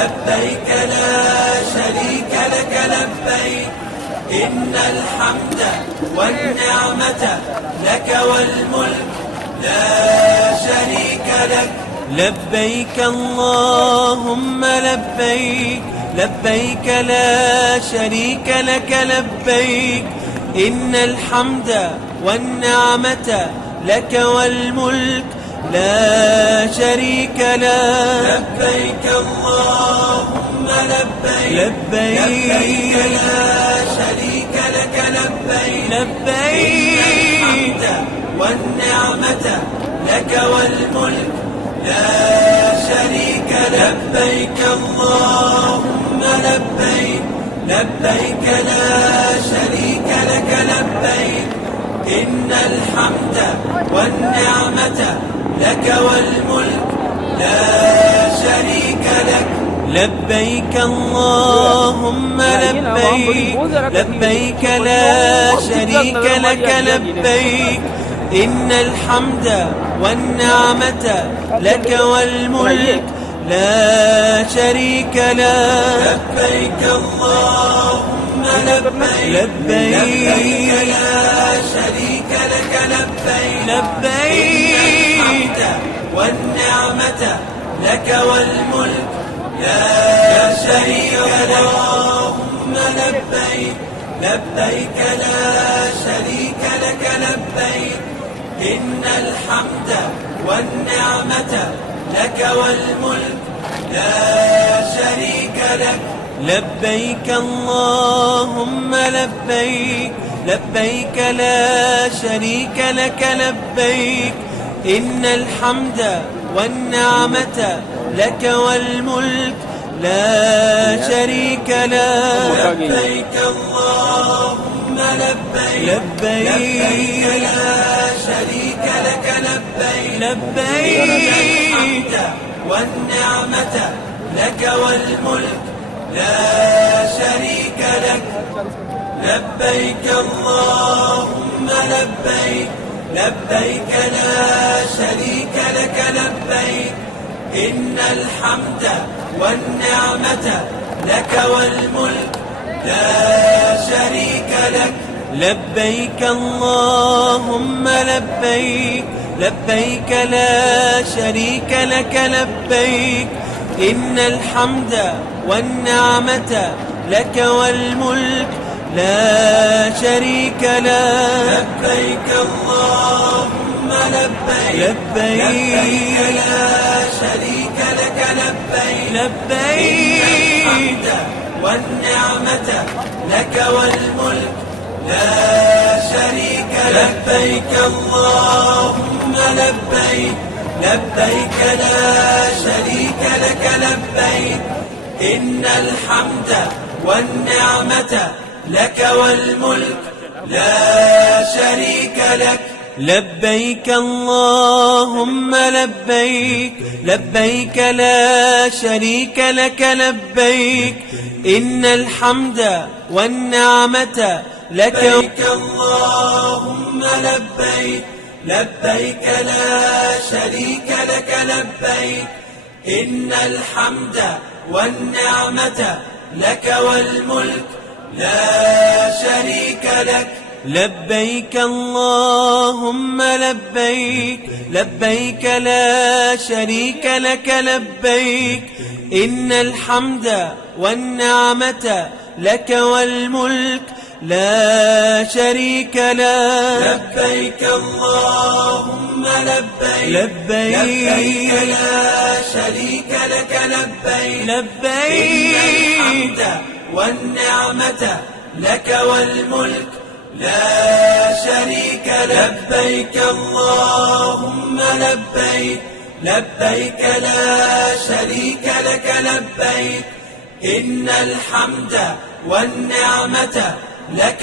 لبيك لا شريك لك لبيك إن الحمد والنعمة لك والملك لا شريك لك. لبيك اللهم لبيك لبيك لا شريك لك لبيك إن الحمد والنعمة لك والملك لا شريك لك. لبيك اللهم لبيك لبيك لا شريك لك لبيك لبيك والنعمة لك والملك لا شريك لك. لبيك اللهم لبيك لبيك لا شريك لك لبيك إن الحمد والنعمة لك والملك لا شريك لك. لبيك اللهم لبيك لبيك لا شريك لك لبيك إن الحمد والنعمة لك والملك لا شريك لك. لبيك اللهم لبيك لبيك لا شريك لك لبيك لبيك والنعمة لك والملك لا شريك لك. اللهم لبيك لبيك لا شريك لك لبيك إن الحمد والنعمة لك والملك لا شريك لك. لبيك اللهم لبيك لبيك لا شريك لك لبيك إن الحمد والنعمة لك والملك لا شريك لك. لبيك اللهم لبيك لبيك لا شريك لك لبيك لبيك والنعمة لك والملك لا شريك لك. لبيك اللهم لبيك لبيك لا شريك لك لبيك إن الحمد والنعمة لك والملك لا شريك لك. لبيك اللهم لبيك لبيك لا شريك لك لبيك إن الحمد والنعمة لك والملك لا شريك لك. لبيك اللهم لبيك لبيك لا شريك لك لبيك لبيك والنعمة لك والملك لا شريك لك. لبيك اللهم لبيك لبيك لا شريك لك لبيك إن الحمد والنعمة لك والملك لا شريك لك. لبيك اللهم لبيك لبيك لا شريك لك لبيك إن الحمد والنعمة لك. لبيك اللهم لبيك لبيك لا شريك لك لبيك إن الحمد والنعمة لك والملك لا شريك لك. لبيك اللهم لبيك لبيك لا شريك لك لبيك إن الحمد والنعمة لك والملك لا شريك لك. لبيك اللهم لبيك لبيك لا شريك لك لبيك لبيك والنعمة لك والملك لا شريك لك. لبيك اللهم لبيك لبيك لا شريك لك لبيك إن الحمد والنعمة لك